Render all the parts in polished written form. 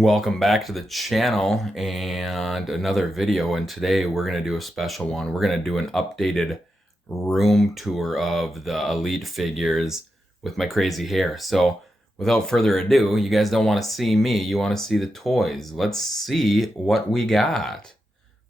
Welcome back to the channel and another video, and today we're going to do a special one. We're going to do an updated room tour of the Elite figures with my crazy hair. So without further ado, you guys don't want to see me, you want to see the toys. Let's see what we got.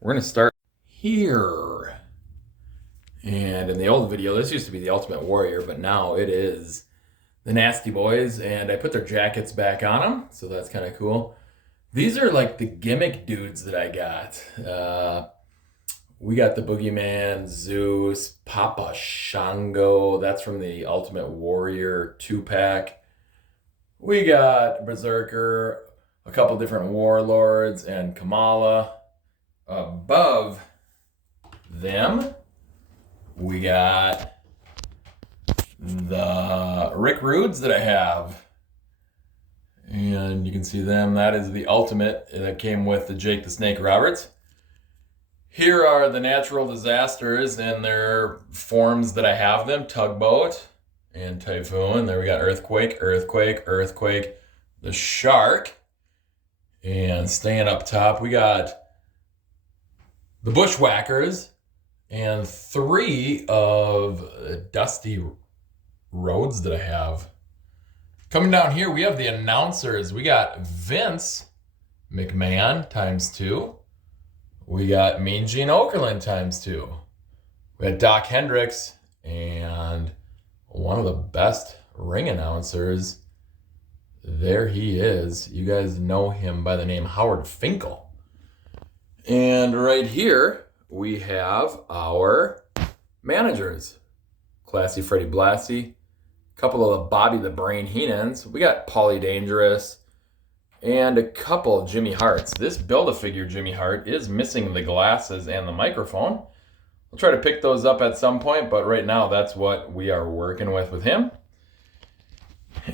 We're going to start here. And in the old video, this used to be the Ultimate Warrior, but now it is the Nasty Boys, and I put their jackets back on them, so that's kind of cool. These are like the gimmick dudes that I got. We got the Boogeyman, Zeus, Papa Shango. That's from the Ultimate Warrior 2-pack. We got Berserker, a couple different Warlords, and Kamala. Above them, we got the Rick Rudes that I have. And you can see them. That is the Ultimate that came with the Jake the Snake Roberts. Here are the natural disasters and their forms that I have them. Tugboat and Typhoon. There we got Earthquake, Earthquake, Earthquake, the Shark. And staying up top, we got the Bushwhackers and 3 of Dusty Rhodes that I have. Coming down here, we have the announcers. We got Vince McMahon ×2. We got Mean Gene Okerlund ×2. We got Doc Hendricks and one of the best ring announcers. There he is. You guys know him by the name Howard Finkel. And right here, we have our managers. Classy Freddie Blassie. Couple of the Bobby the Brain Heenans. We got Paulie Dangerous and a couple Jimmy Harts. This Build-A-Figure Jimmy Hart is missing the glasses and the microphone. We'll try to pick those up at some point, but right now that's what we are working with him.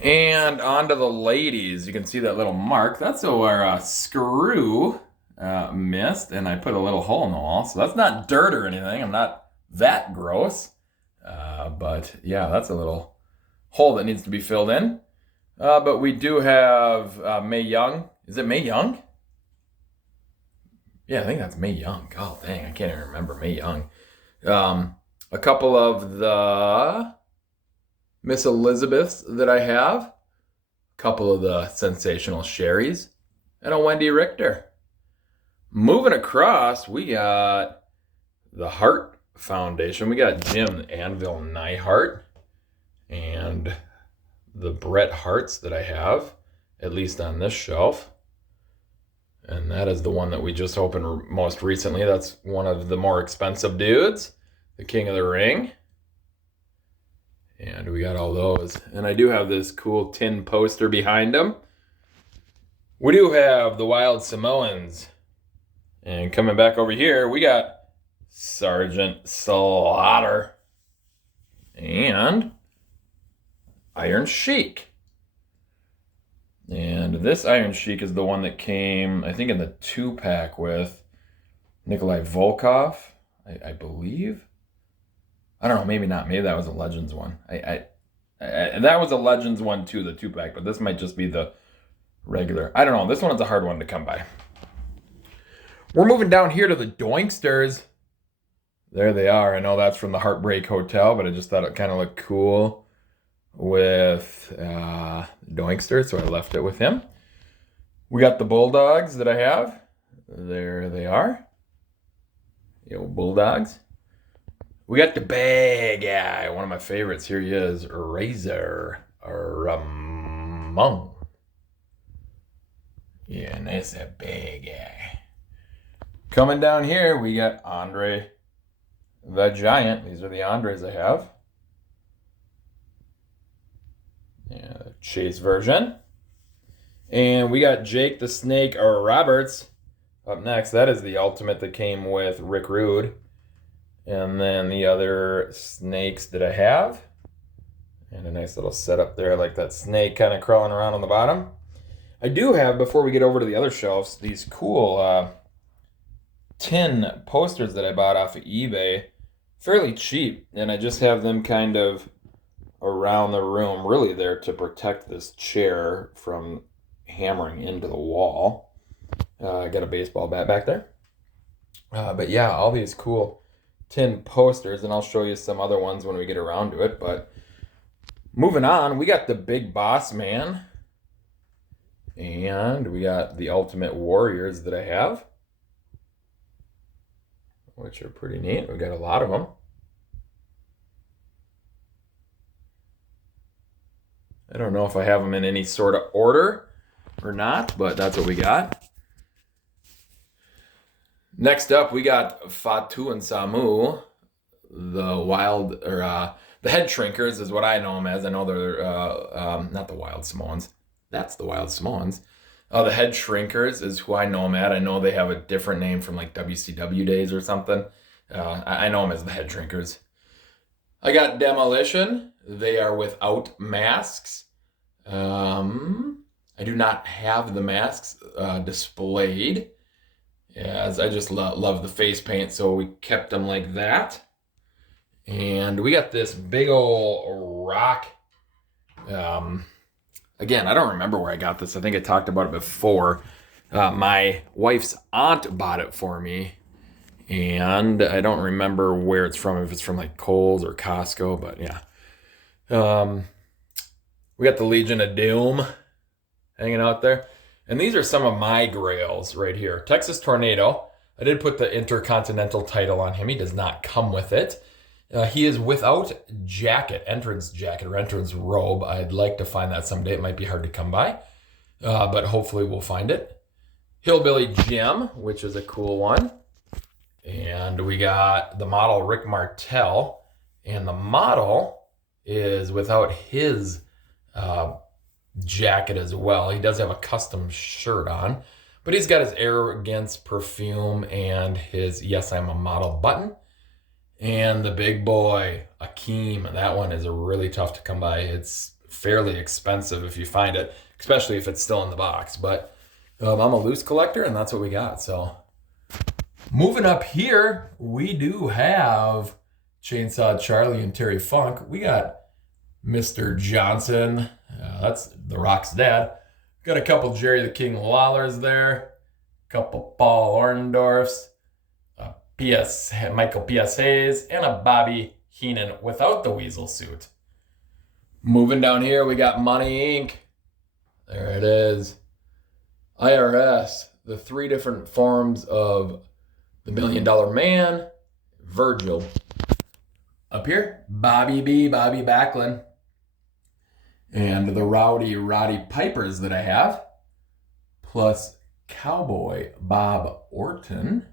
And on to the ladies. You can see that little mark. That's where a screw missed, and I put a little hole in the wall. So that's not dirt or anything. I'm not that gross. But yeah, that's a little hole that needs to be filled in. But we do have Mae Young. Is it Mae Young? Yeah, I think that's Mae Young. Oh, dang, I can't even remember Mae Young. A couple of the Miss Elizabeths that I have. A couple of the Sensational Sherrys. And a Wendy Richter. Moving across, we got the Hart Foundation. We got Jim Anvil Neihart. And the Bret Harts that I have, at least on this shelf. And that is the one that we just opened most recently. That's one of the more expensive dudes, the King of the Ring. And we got all those. And I do have this cool tin poster behind them. We do have the Wild Samoans. And coming back over here, we got Sergeant Slaughter. And Iron Sheik. And this Iron Sheik is the one that came, I think, in the 2-pack with Nikolai Volkov, I believe. I don't know, maybe not. Maybe that was a Legends one. That was a Legends one too, the 2-pack, but this might just be the regular. I don't know. This one's a hard one to come by. We're moving down here to the Doinksters. There they are. I know that's from the Heartbreak Hotel, but I just thought it kind of looked cool with Doinkster, so I left it with him. We got the Bulldogs that I have. There they are. The old Bulldogs. We got the bad guy, one of my favorites. Here he is, Razor Ramon. Yeah, and that's that bad guy. Coming down here, we got Andre the Giant. These are the Andres I have. Yeah, Chase version. And we got Jake the Snake Roberts up next. That is the Ultimate that came with Rick Rude. And then the other snakes that I have. And a nice little setup there, like that snake kind of crawling around on the bottom. I do have, before we get over to the other shelves, these cool tin posters that I bought off of eBay. Fairly cheap. And I just have them kind of around the room, really there to protect this chair from hammering into the wall. I got a baseball bat back there. But yeah, all these cool tin posters, and I'll show you some other ones when we get around to it. But moving on, we got the Big Boss Man, and we got the Ultimate Warriors that I have, which are pretty neat. We got a lot of them. I don't know if I have them in any sort of order or not, but that's what we got. Next up, we got Fatu and Samu, the head shrinkers is what I know them as. I know they're not the Wild Samoans. That's the Wild Samoans. The head shrinkers is who I know them at. I know they have a different name from like WCW days or something. I know them as the head shrinkers. I got Demolition. They are without masks. I do not have the masks displayed, as I just love the face paint, so we kept them like that. And we got this big old rock. Again, I don't remember where I got this. I think I talked about it before. My wife's aunt bought it for me, and I don't remember where it's from, if it's from like Kohl's or Costco, but yeah. We got the Legion of Doom hanging out there. And these are some of my grails right here. Texas Tornado. I did put the Intercontinental title on him. He does not come with it. He is without entrance jacket or entrance robe. I'd like to find that someday. It might be hard to come by, but hopefully we'll find it. Hillbilly Jim, which is a cool one. And we got the model Rick Martel. And the model is without his jacket as well. He does have a custom shirt on, but he's got his Arrogance perfume and his Yes, I'm a Model button. And the big boy, Akeem, that one is really tough to come by. It's fairly expensive if you find it, especially if it's still in the box. But I'm a loose collector, and that's what we got. So moving up here, we do have Chainsaw Charlie and Terry Funk. We got Mr. Johnson. That's The Rock's dad. Got a couple Jerry the King Lawlers there. A couple Paul Orndorffs. Michael P.S. Hayes. And a Bobby Heenan without the weasel suit. Moving down here, we got Money Inc. There it is. IRS. The three different forms of the $1 Million Man. Virgil. Up here, Bobby B. Bobby Backlund. And the Rowdy Roddy Pipers that I have, plus Cowboy Bob Orton.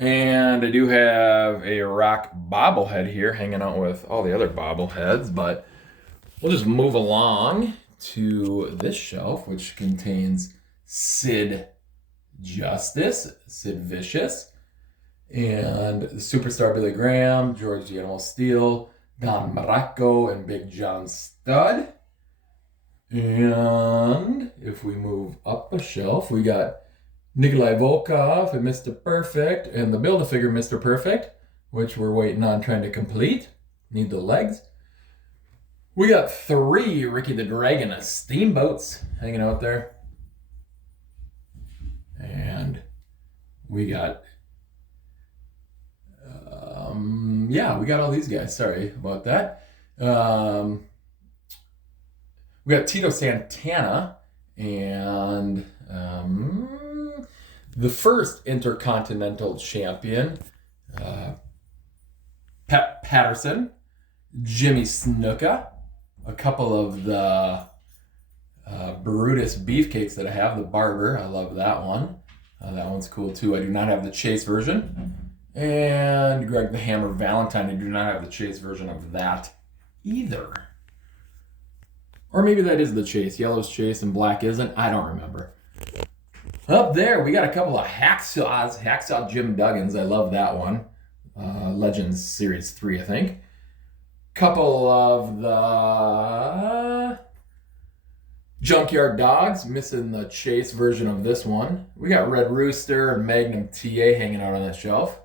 And I do have a Rock bobblehead here hanging out with all the other bobbleheads, but we'll just move along to this shelf, which contains Sid Justice, Sid Vicious, and the Superstar Billy Graham, George the Animal Steel, Don Morocco, and Big John Studd. And if we move up a shelf, we got Nikolai Volkov and Mr. Perfect, and the Build-A-Figure Mr. Perfect, which we're waiting on trying to complete. Need the legs. We got 3 Ricky the Dragon Steamboats hanging out there. And we got we got all these guys. Sorry about that. We got Tito Santana and the first Intercontinental Champion, Pat Patterson, Jimmy Snuka, a couple of the Brutus beefcakes that I have, the Barber. I love that one. That one's cool too. I do not have the Chase version. And Greg the Hammer Valentine, I do not have the Chase version of that either. Or maybe that is the Chase. Yellow's Chase and black isn't. I don't remember. Up there, we got a couple of Hacksaws. Hacksaw Jim Duggins. I love that one. Legends Series 3, I think. Couple of the Junkyard Dogs. Missing the Chase version of this one. We got Red Rooster and Magnum TA hanging out on the shelf.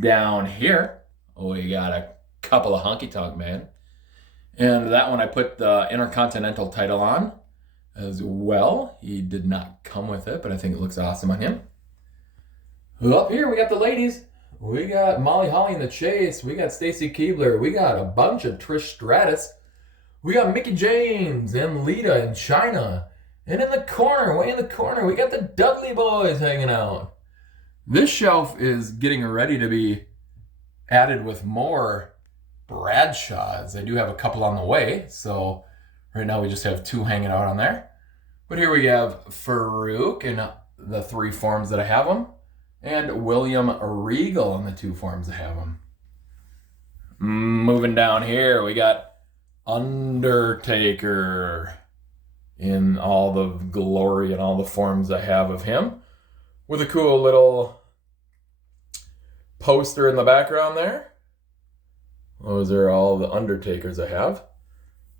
Down here, we got a couple of Honky Tonk Man. And that one I put the Intercontinental title on. as well. He did not come with it, but I think it looks awesome on him. Up here, we got the ladies. We got Molly Holly in the Chase. We got Stacy Keebler. We got a bunch of Trish Stratus. We got Mickie James and Lita in China. And in the corner, way in the corner, we got the Dudley Boys hanging out. This shelf is getting ready to be added with more Bradshaws. I do have a couple on the way, so right now we just have 2 hanging out on there. But here we have Farouk in the 3 forms that I have them, and William Regal in the 2 forms I have them. Moving down here, we got Undertaker in all the glory and all the forms I have of him, with a cool little poster in the background there. Those are all the Undertakers I have.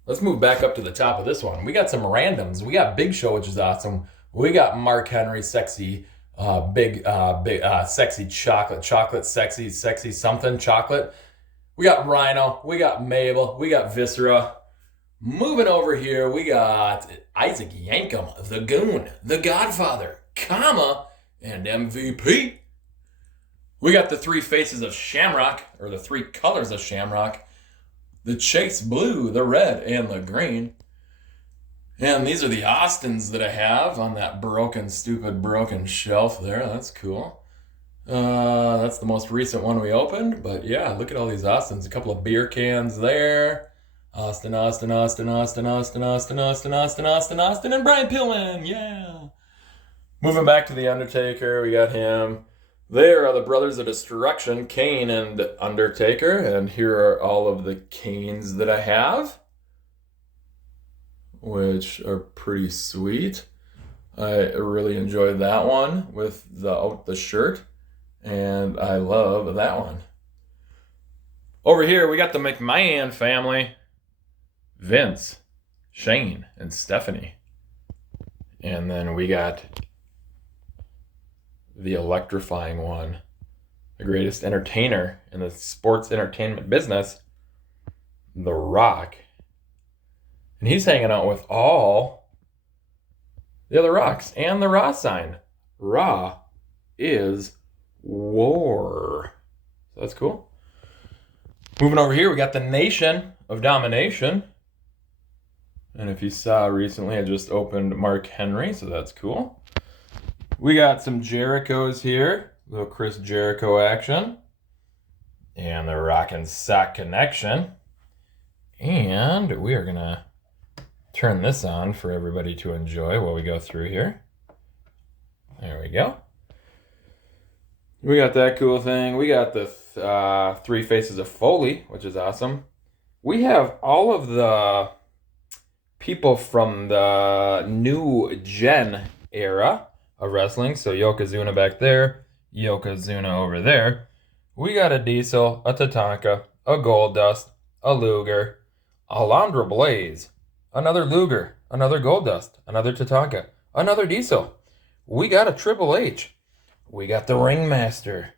Let's move back up to the top of this one. We got some randoms. We got Big Show, which is awesome. We got Mark Henry, sexy, sexy chocolate, sexy something chocolate. We got Rhino. We got Mabel. We got Viscera. Moving over here, we got Isaac Yankem, the Goon, the Godfather, comma, and MVP. We got the 3 faces of Shamrock, or the 3 colors of Shamrock. The Chase Blue, the red, and the green. And these are the Austins that I have on that stupid broken shelf there. That's cool. That's the most recent one we opened. But yeah, look at all these Austins. A couple of beer cans there. Austin, and Brian Pillman. Yeah. Moving back to the Undertaker, we got him. There are the Brothers of Destruction, Kane and Undertaker, and here are all of the Kanes that I have, which are pretty sweet. I really enjoyed that one with the shirt, and I love that one. Over here, we got the McMahon family, Vince, Shane, and Stephanie. And then we got the electrifying one, the greatest entertainer in the sports entertainment business, The Rock. And he's hanging out with all the other Rocks and the Raw sign. Raw is war. So that's cool. Moving over here, we got the Nation of Domination. And if you saw recently, I just opened Mark Henry, so that's cool. We got some Jerichos here, little Chris Jericho action, and the Rock and Sock connection. And we are going to turn this on for everybody to enjoy while we go through here. There we go. We got that cool thing. We got the 3 faces of Foley, which is awesome. We have all of the people from the new gen era of wrestling. So Yokozuna back there, Yokozuna over there. We got a Diesel, a Tatanka, a Goldust, a Luger, Alundra Blaze, another Luger, another Goldust, another Tatanka, another Diesel. We got a Triple H. We got the Ringmaster.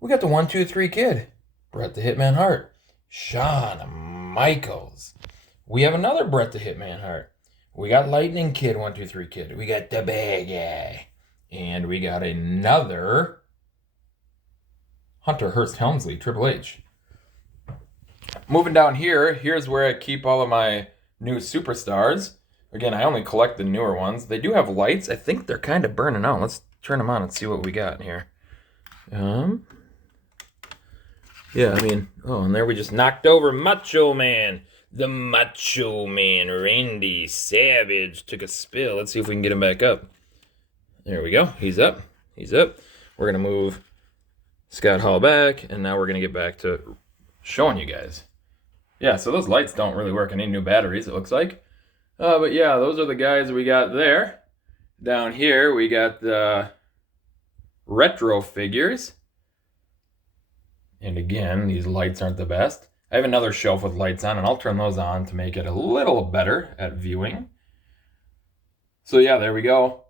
We got the 1-2-3 Kid, Bret the Hitman Hart, Shawn Michaels. We have another Bret the Hitman Hart. We got Lightning Kid, 1-2-3 Kid. We got the Bad Guy. And we got another Hunter Hearst Helmsley, Triple H. Moving down here, here's where I keep all of my new superstars. Again, I only collect the newer ones. They do have lights. I think they're kind of burning out. Let's turn them on and see what we got in here. Yeah, I mean, oh, and there we just knocked over Macho Man. The Macho Man, Randy Savage, took a spill. Let's see if we can get him back up. There we go. He's up. He's up. We're going to move Scott Hall back, and now we're going to get back to showing you guys. Yeah, so those lights don't really work. I need new batteries, it looks like. But yeah, those are the guys we got there. Down here, we got the retro figures. And again, these lights aren't the best. I have another shelf with lights on, and I'll turn those on to make it a little better at viewing. So yeah, there we go.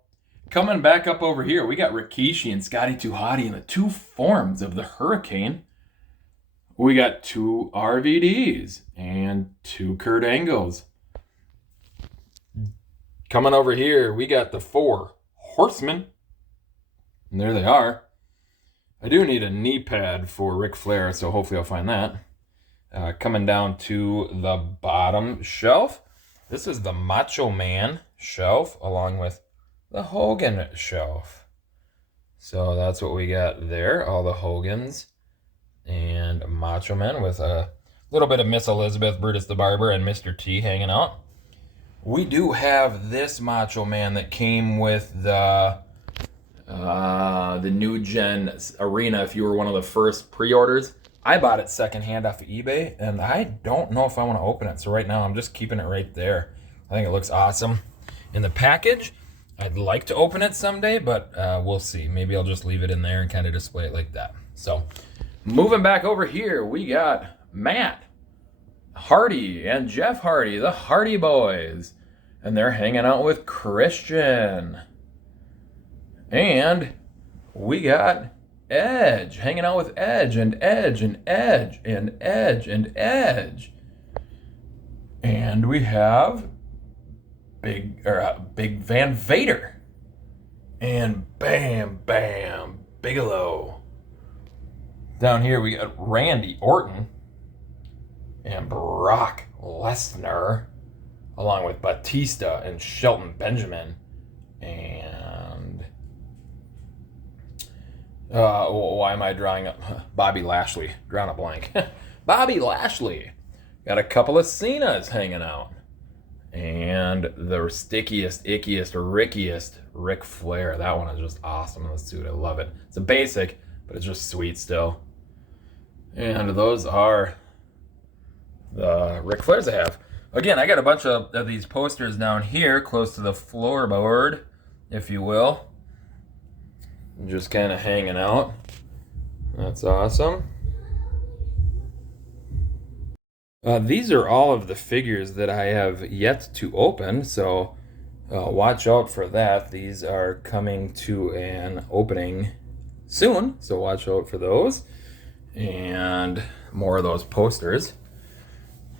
Coming back up over here, we got Rikishi and Scotty 2 Hotty in the 2 forms of the Hurricane. We got 2 RVDs and 2 Kurt Angles. Coming over here, we got the 4 Horsemen. And there they are. I do need a knee pad for Ric Flair, so hopefully I'll find that. Coming down to the bottom shelf, this is the Macho Man shelf along with the Hogan shelf. So that's what we got there, all the Hogans and Macho Men with a little bit of Miss Elizabeth, Brutus the Barber, and Mr. T hanging out. We do have this Macho Man that came with the New Gen Arena. If you were one of the first pre-orders, I bought it secondhand off of eBay, and I don't know if I want to open it. So right now, I'm just keeping it right there. I think it looks awesome in the package. I'd like to open it someday, but we'll see. Maybe I'll just leave it in there and kind of display it like that. So moving back over here, we got Matt Hardy and Jeff Hardy, the Hardy Boys. And they're hanging out with Christian. And we got Edge, hanging out with Edge and Edge and Edge and Edge and Edge. And we have Big Van Vader. And Bam Bam Bigelow. Down here we got Randy Orton and Brock Lesnar, along with Batista and Shelton Benjamin. And why am I drawing up Bobby Lashley? Drawing a blank. Bobby Lashley. Got a couple of Cenas hanging out. And the stickiest, ickiest, rickiest Ric Flair. That one is just awesome in the suit. I love it. It's a basic, but it's just sweet still. And those are the Ric Flairs I have. Again, I got a bunch of these posters down here close to the floorboard, if you will. Just kind of hanging out. That's awesome. These are all of the figures that I have yet to open, so watch out for that. These are coming to an opening soon, so watch out for those. And more of those posters.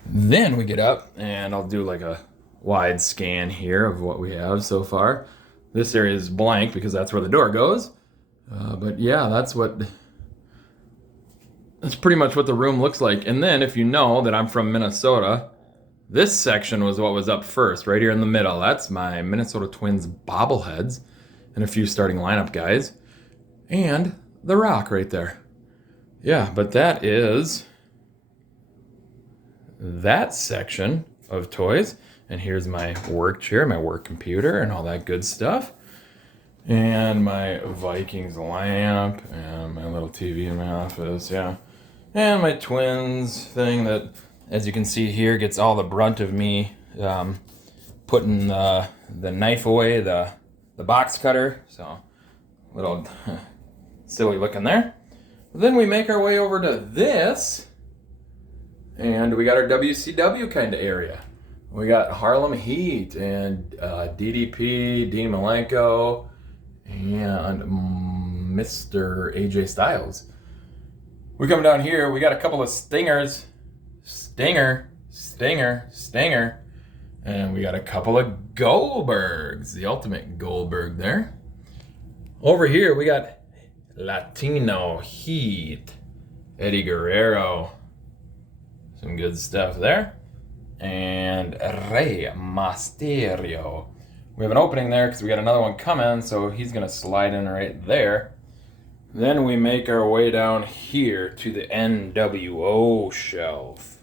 Then we get up, and I'll do like a wide scan here of what we have so far. This area is blank because that's where the door goes. But yeah, that's pretty much what the room looks like. And then if you know that I'm from Minnesota, this section was what was up first, right here in the middle. That's my Minnesota Twins bobbleheads and a few starting lineup guys. And The Rock right there. Yeah, but that is that section of toys. And here's my work chair, my work computer, and all that good stuff. And my Vikings lamp, and my little TV in my office, yeah. And my Twins thing that, as you can see here, gets all the brunt of me putting the knife away, the box cutter. So, little silly looking there. Then we make our way over to this, and we got our WCW kind of area. We got Harlem Heat and DDP, Dean Malenko, and Mr. AJ Styles. We come down here, we got a couple of Stingers. Stinger. And we got a couple of Goldbergs, the ultimate Goldberg there. Over here, we got Latino Heat, Eddie Guerrero. Some good stuff there. And Rey Mysterio. We have an opening there because we got another one coming, so he's going to slide in right there. Then we make our way down here to the NWO shelf.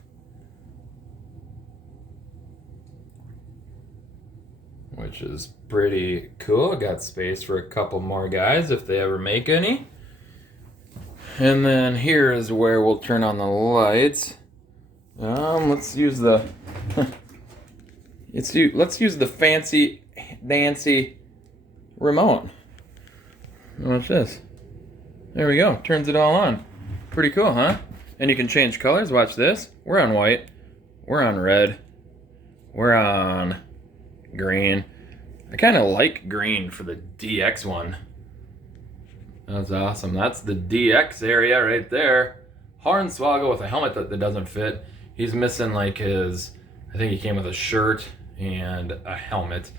Which is pretty cool. Got space for a couple more guys if they ever make any. And then here is where we'll turn on the lights. Let's use the let's use the fancy dancy remote. Watch this. There we go. Turns it all on. Pretty cool, huh? And you can change colors. Watch this. We're on white. We're on red. We're on green. I kind of like green for the DX one. That's awesome. That's the DX area right there. Hornswoggle with a helmet that doesn't fit. He's missing like his, I think he came with a shirt and a helmet.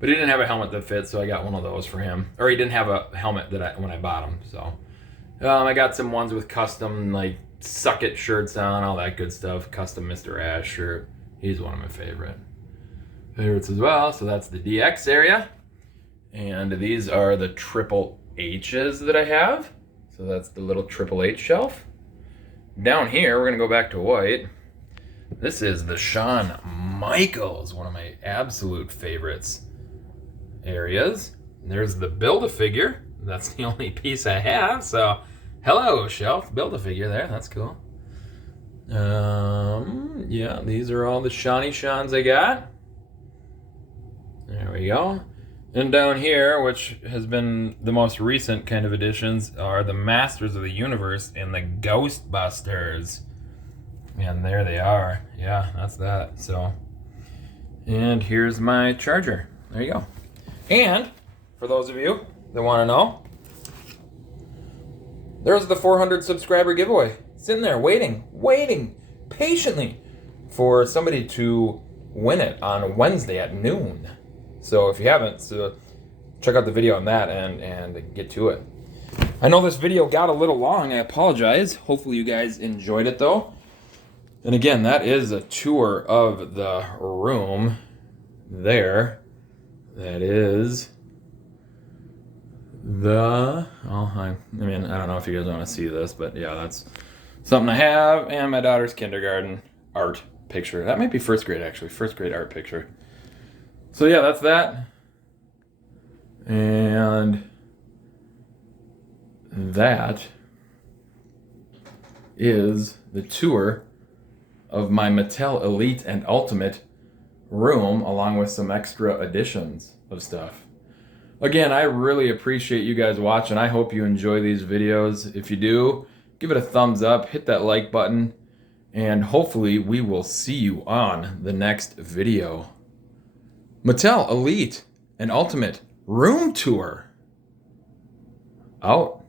But he didn't have a helmet that fit, so I got one of those for him. Or he didn't have a helmet when I bought him, so. I got some ones with custom, like, Suck It shirts on, all that good stuff. Custom Mr. Ash shirt. He's one of my favorites as well. So that's the DX area. And these are the Triple H's that I have. So that's the little Triple H shelf. Down here, we're going to go back to white. This is the Shawn Michaels, one of my absolute favorites areas. There's the Build-A-Figure. That's the only piece I have, so hello, shelf. Build-A-Figure there. That's cool. Yeah, these are all the Shawnee Shawns I got. There we go. And down here, which has been the most recent kind of additions, are the Masters of the Universe and the Ghostbusters. And there they are. Yeah, that's that. So, and here's my charger. There you go. And for those of you that want to know, there's the 400 subscriber giveaway. Sitting there waiting patiently for somebody to win it on Wednesday at noon. So if you haven't, check out the video on that and get to it. I know this video got a little long. I apologize. Hopefully you guys enjoyed it though. And again, that is a tour of the room there. That is I mean, I don't know if you guys want to see this, but yeah, that's something I have. And my daughter's kindergarten art picture. That might be first grade, actually. First grade art picture. So yeah, that's that. And that is the tour of my Mattel Elite and Ultimate room, along with some extra additions of stuff. Again, I really appreciate you guys watching. I hope you enjoy these videos. If you do, give it a thumbs up, hit that like button, and hopefully we will see you on the next video. Mattel Elite and Ultimate room tour. Out.